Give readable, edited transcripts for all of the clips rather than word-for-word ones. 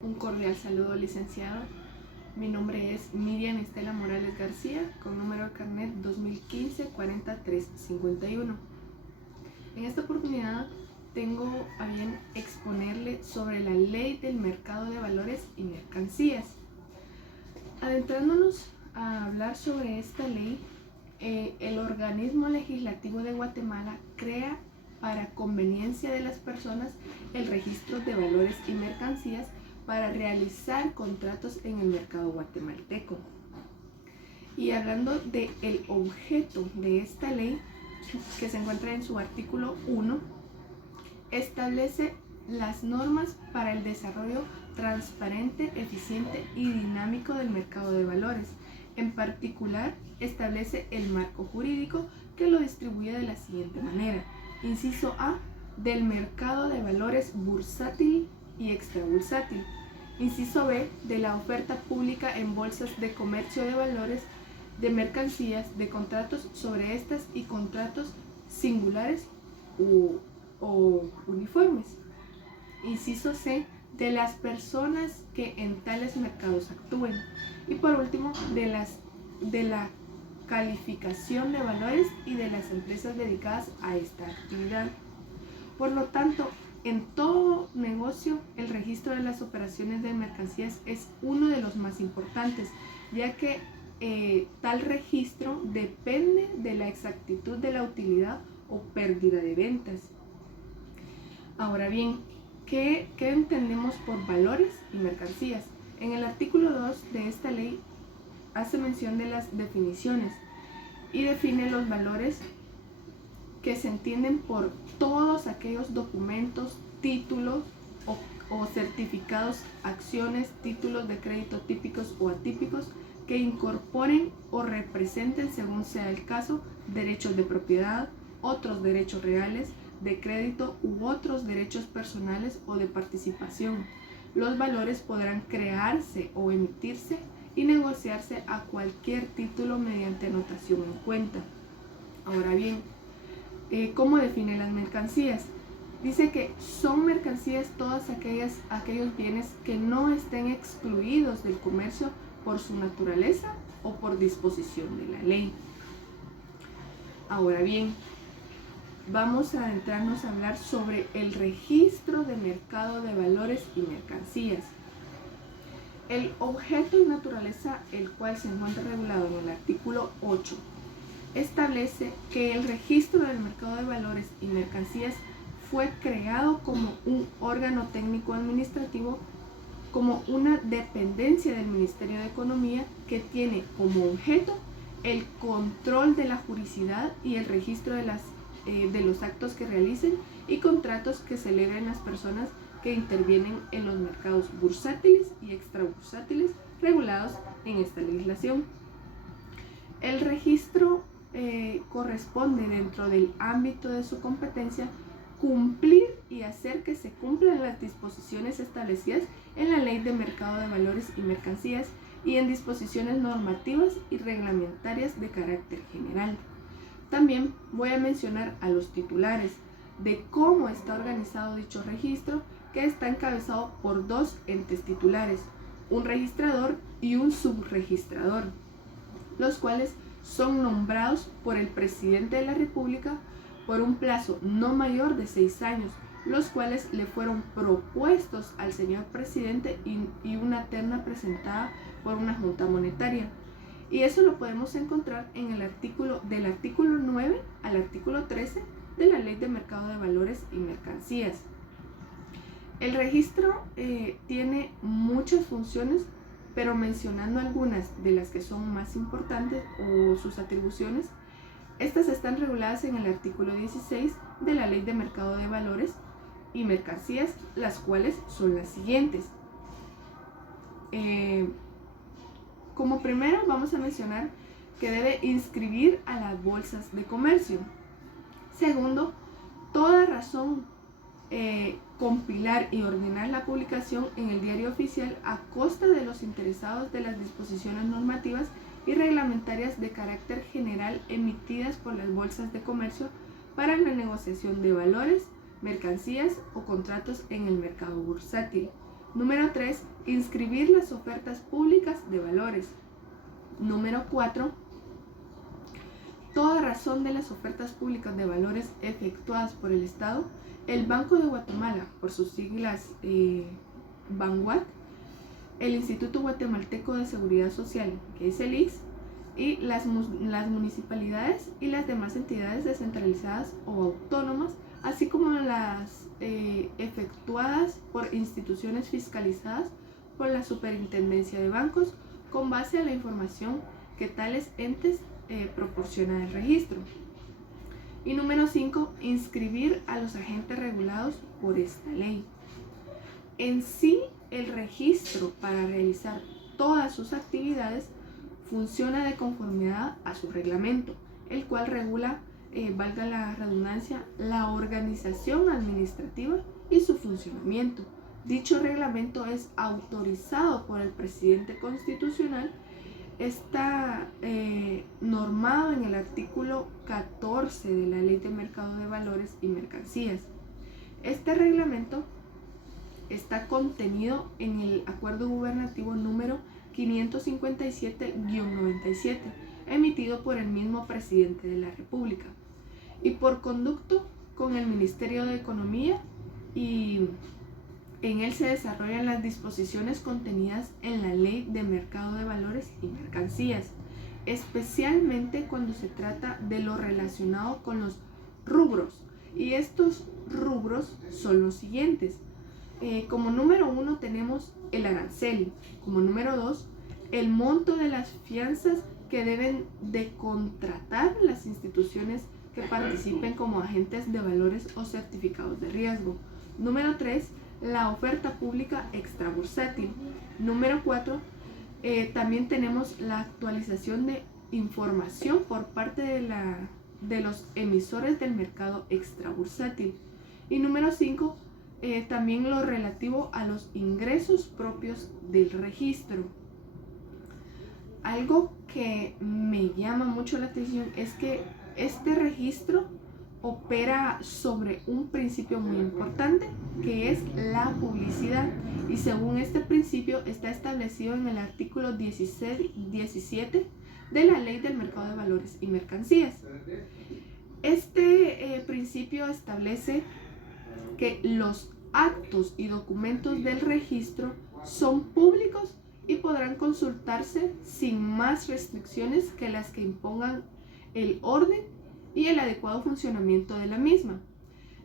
Un cordial saludo, licenciado. Mi nombre es Miriam Estela Morales García, con número de carnet 2015-40351. En esta oportunidad tengo a bien exponerle sobre la Ley del Mercado de Valores y Mercancías. Adentrándonos a hablar sobre esta ley, el organismo legislativo de Guatemala crea, para conveniencia de las personas, el registro de valores y mercancías para realizar contratos en el mercado guatemalteco. Y hablando del objeto de esta ley, que se encuentra en su artículo 1, establece las normas para el desarrollo transparente, eficiente y dinámico del mercado de valores. En particular, establece el marco jurídico que lo distribuye de la siguiente manera. Inciso A, del mercado de valores bursátil y extrabursátil. Inciso B, de la oferta pública en bolsas de comercio de valores, de mercancías, de contratos sobre estas y contratos singulares o uniformes. Inciso C, de las personas que en tales mercados actúen. Y por último, de la calificación de valores y de las empresas dedicadas a esta actividad. Por lo tanto, en todo negocio, el registro de las operaciones de mercancías es uno de los más importantes, ya que tal registro depende de la exactitud de la utilidad o pérdida de ventas. Ahora bien, ¿qué entendemos por valores y mercancías? En el artículo 2 de esta ley hace mención de las definiciones y define los valores que se entienden por todos aquellos documentos, títulos o certificados, acciones, títulos de crédito típicos o atípicos que incorporen o representen, según sea el caso, derechos de propiedad, otros derechos reales, de crédito u otros derechos personales o de participación. Los valores podrán crearse o emitirse y negociarse a cualquier título mediante anotación en cuenta. Ahora bien, ¿cómo define las mercancías? Dice que son mercancías todas aquellos bienes que no estén excluidos del comercio por su naturaleza o por disposición de la ley. Ahora bien, vamos a adentrarnos a hablar sobre el registro de mercado de valores y mercancías. El objeto y naturaleza, el cual se encuentra regulado en el artículo 8, establece que el registro del mercado de valores y mercancías fue creado como un órgano técnico administrativo, como una dependencia del Ministerio de Economía, que tiene como objeto el control de la juridicidad y el registro de los actos que realicen y contratos que celebren las personas que intervienen en los mercados bursátiles y extrabursátiles regulados en esta legislación. El registro corresponde, dentro del ámbito de su competencia, cumplir y hacer que se cumplan las disposiciones establecidas en la Ley de Mercado de Valores y Mercancías y en disposiciones normativas y reglamentarias de carácter general. También voy a mencionar a los titulares de cómo está organizado dicho registro, que está encabezado por dos entes titulares, un registrador y un subregistrador, los cuales son nombrados por el presidente de la República por un plazo no mayor de 6 años, los cuales le fueron propuestos al señor presidente y una terna presentada por una junta monetaria. Y eso lo podemos encontrar en del artículo 9 al artículo 13 de la Ley de Mercado de Valores y Mercancías. El registro tiene muchas funciones, pero mencionando algunas de las que son más importantes o sus atribuciones, estas están reguladas en el artículo 16 de la Ley de Mercado de Valores y Mercancías, las cuales son las siguientes. Como primero vamos a mencionar que debe inscribir a las bolsas de comercio. Segundo, toda razón compilar y ordenar la publicación en el diario oficial a costa de los interesados de las disposiciones normativas y reglamentarias de carácter general emitidas por las bolsas de comercio para la negociación de valores, mercancías o contratos en el mercado bursátil. Número 3, inscribir las ofertas públicas de valores. Número 4, toda razón de las ofertas públicas de valores efectuadas por el Estado, el Banco de Guatemala, por sus siglas BANGUAT, el Instituto Guatemalteco de Seguridad Social, que es el IX, y las municipalidades y las demás entidades descentralizadas o autónomas, así como las efectuadas por instituciones fiscalizadas por la Superintendencia de Bancos, con base a la información que tales entes proporcionan el registro. Y número 5, inscribir a los agentes regulados por esta ley. En sí, el registro para realizar todas sus actividades funciona de conformidad a su reglamento, el cual regula, valga la redundancia, la organización administrativa y su funcionamiento. Dicho reglamento es autorizado por el presidente constitucional. Está normado en el artículo 14 de la Ley de Mercado de Valores y Mercancías. Este reglamento está contenido en el Acuerdo Gubernativo número 557-97, emitido por el mismo presidente de la República, y por conducto con el Ministerio de Economía, y en él se desarrollan las disposiciones contenidas en la Ley de Mercado de Valores y Mercancías, especialmente cuando se trata de lo relacionado con los rubros. Y estos rubros son los siguientes. Como número 1 tenemos el arancel. Como número 2, el monto de las fianzas que deben de contratar las instituciones que participen como agentes de valores o certificados de riesgo. Número 3, la oferta pública extrabursátil. Número 4, también tenemos la actualización de información por parte de los emisores del mercado extrabursátil. Y número 5, también lo relativo a los ingresos propios del registro. Algo que me llama mucho la atención es que este registro opera sobre un principio muy importante, que es la publicidad, y según este principio está establecido en el artículo 17 de la Ley del Mercado de Valores y Mercancías. Este principio establece que los actos y documentos del registro son públicos y podrán consultarse sin más restricciones que las que impongan el orden y el adecuado funcionamiento de la misma.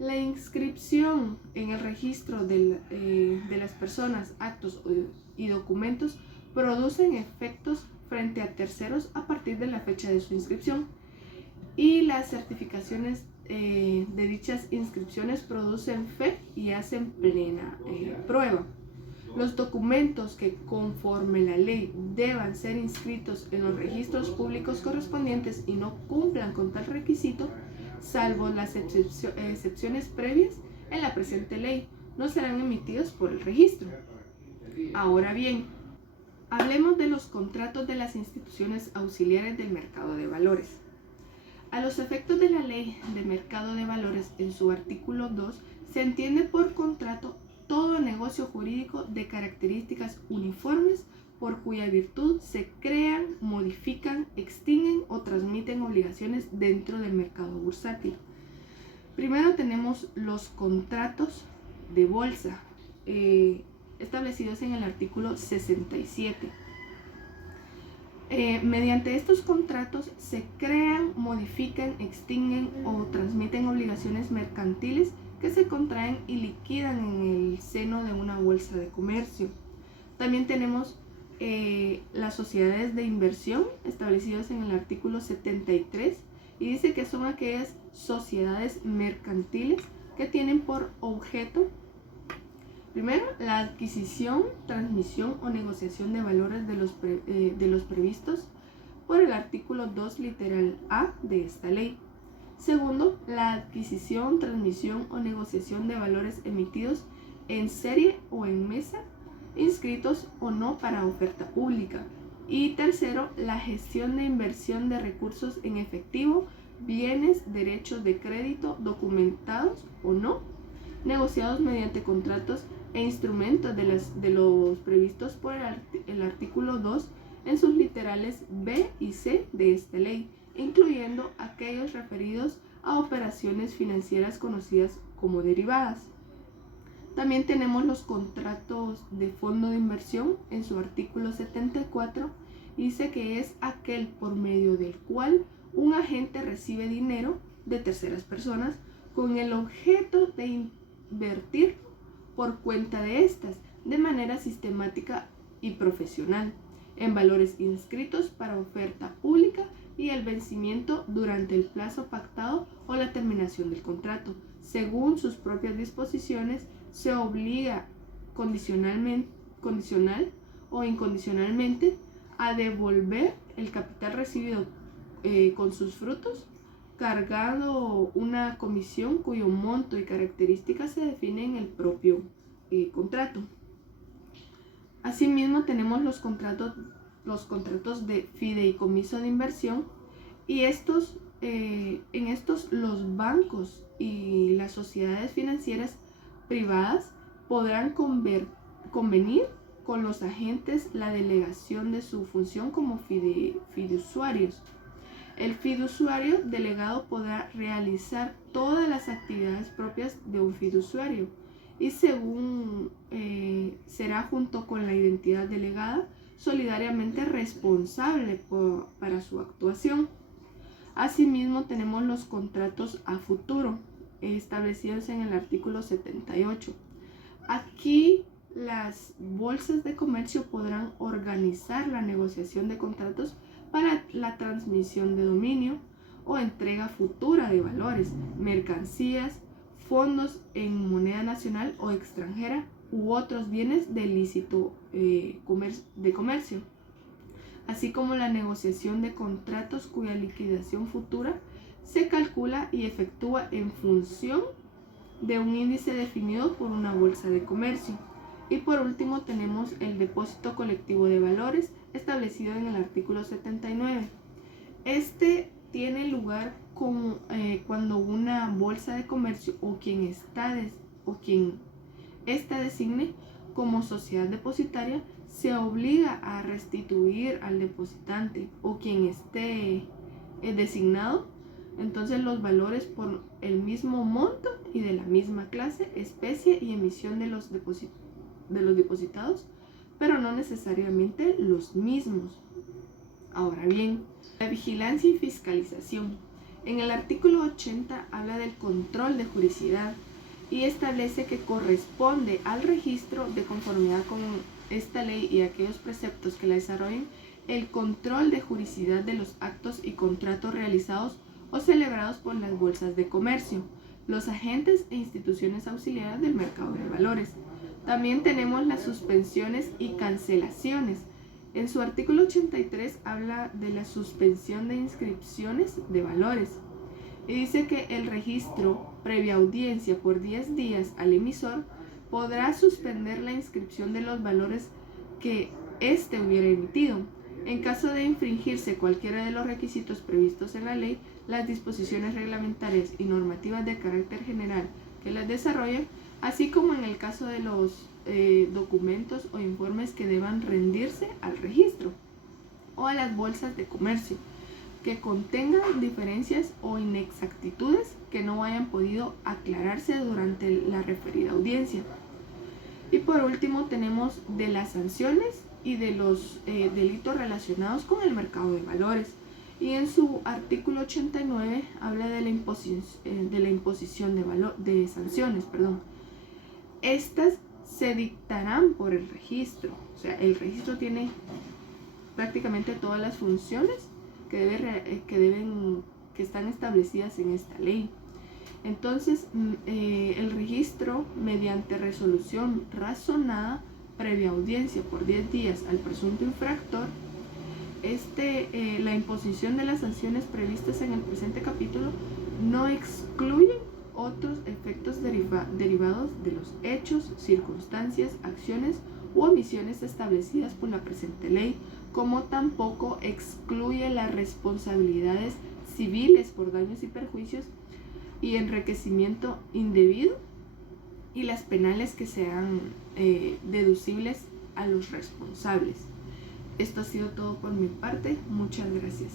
La inscripción en el registro de las personas, actos y documentos producen efectos frente a terceros a partir de la fecha de su inscripción, y las certificaciones de dichas inscripciones producen fe y hacen plena prueba. Los documentos que conforme la ley deban ser inscritos en los registros públicos correspondientes y no cumplan con tal requisito, salvo las excepciones previas en la presente ley, no serán emitidos por el registro. Ahora bien, hablemos de los contratos de las instituciones auxiliares del mercado de valores. A los efectos de la Ley de Mercado de Valores, en su artículo 2, se entiende por contrato todo negocio jurídico de características uniformes por cuya virtud se crean, modifican, extinguen o transmiten obligaciones dentro del mercado bursátil. Primero tenemos los contratos de bolsa, establecidos en el artículo 67. Mediante estos contratos se crean, modifican, extinguen o transmiten obligaciones mercantiles que se contraen y liquidan en el seno de una bolsa de comercio. También tenemos las sociedades de inversión establecidas en el artículo 73, y dice que son aquellas sociedades mercantiles que tienen por objeto, primero, la adquisición, transmisión o negociación de valores de los previstos por el artículo 2 literal A de esta ley. Segundo, la adquisición, transmisión o negociación de valores emitidos en serie o en mesa, inscritos o no para oferta pública. Y tercero, la gestión de inversión de recursos en efectivo, bienes, derechos de crédito, documentados o no, negociados mediante contratos e instrumentos de los previstos por el artículo 2 en sus literales B y C de esta ley, incluyendo aquellos referidos a operaciones financieras conocidas como derivadas. También tenemos los contratos de fondo de inversión en su artículo 74, dice que es aquel por medio del cual un agente recibe dinero de terceras personas con el objeto de invertir por cuenta de estas de manera sistemática y profesional en valores inscritos para oferta pública y el vencimiento durante el plazo pactado o la terminación del contrato. Según sus propias disposiciones, se obliga condicional o incondicionalmente a devolver el capital recibido con sus frutos, cargando una comisión cuyo monto y características se definen en el propio contrato. Asimismo, tenemos los contratos de fideicomiso de inversión, y en estos los bancos y las sociedades financieras privadas podrán convenir con los agentes la delegación de su función como fiduciarios. El fiduciario delegado podrá realizar todas las actividades propias de un fiduciario y según será junto con la identidad delegada solidariamente responsable para su actuación. Asimismo, tenemos los contratos a futuro establecidos en el artículo 78. Aquí las bolsas de comercio podrán organizar la negociación de contratos para la transmisión de dominio o entrega futura de valores, mercancías, fondos en moneda nacional o extranjera u otros bienes de lícito de comercio, así como la negociación de contratos cuya liquidación futura se calcula y efectúa en función de un índice definido por una bolsa de comercio. Y por último tenemos el depósito colectivo de valores establecido en el artículo 79. Este tiene lugar cuando una bolsa de comercio o quien esta designe como sociedad depositaria se obliga a restituir al depositante o quien esté designado entonces los valores por el mismo monto y de la misma clase, especie y emisión de los depositados, pero no necesariamente los mismos. Ahora bien, la vigilancia y fiscalización. En el artículo 80 habla del control de juridicidad y establece que corresponde al registro, de conformidad con esta ley y aquellos preceptos que la desarrollen, el control de juridicidad de los actos y contratos realizados o celebrados por las bolsas de comercio, los agentes e instituciones auxiliares del mercado de valores. También tenemos las suspensiones y cancelaciones. En su artículo 83 habla de la suspensión de inscripciones de valores y dice que el registro, previa audiencia por 10 días al emisor, podrá suspender la inscripción de los valores que éste hubiera emitido. En caso de infringirse cualquiera de los requisitos previstos en la ley, las disposiciones reglamentarias y normativas de carácter general que las desarrollan, así como en el caso de los documentos o informes que deban rendirse al registro o a las bolsas de comercio, que contengan diferencias o inexactitudes que no hayan podido aclararse durante la referida audiencia. Y por último tenemos de las sanciones y de los delitos relacionados con el mercado de valores. Y en su artículo 89 habla de la imposición de sanciones. Estas se dictarán por el registro. O sea, el registro tiene prácticamente todas las funciones que están establecidas en esta ley. Entonces, el registro, mediante resolución razonada, previa audiencia por 10 días al presunto infractor, la imposición de las sanciones previstas en el presente capítulo no excluyen otros efectos derivados de los hechos, circunstancias, acciones u omisiones establecidas por la presente ley, como tampoco excluye las responsabilidades civiles por daños y perjuicios y enriquecimiento indebido y las penales que sean deducibles a los responsables. Esto ha sido todo por mi parte. Muchas gracias.